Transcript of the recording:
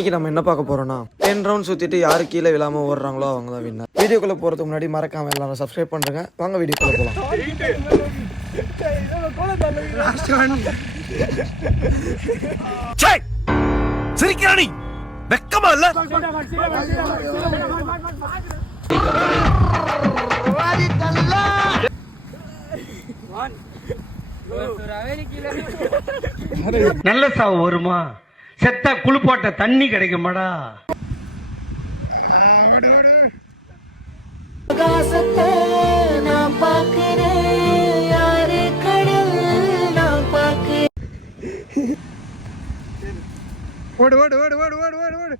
இன்னைக்கு நம்ம என்ன பார்க்க போறோம்னா 10 ரவுண்ட் சுத்திட்டு யாரு கீழே விழாம ஓடுறாங்களோ அவங்க தான் வின்னர். வீடியோக்குள்ள போறதுக்கு முன்னாடி மறக்காம எல்லாரும் சப்ஸ்கிரைப் பண்ணுங்க. வாங்க வீடியோக்குள்ள போலாம். சிரிக்கிறானி வெக்கமா இல்ல? நல்ல சாவு வருமா? செத்தா குளிப்பாட்ட தண்ணி கிடைக்குமாடா? ஓடு ஓடு ஓடு ஓடு ஓடு ஓடு ஓடு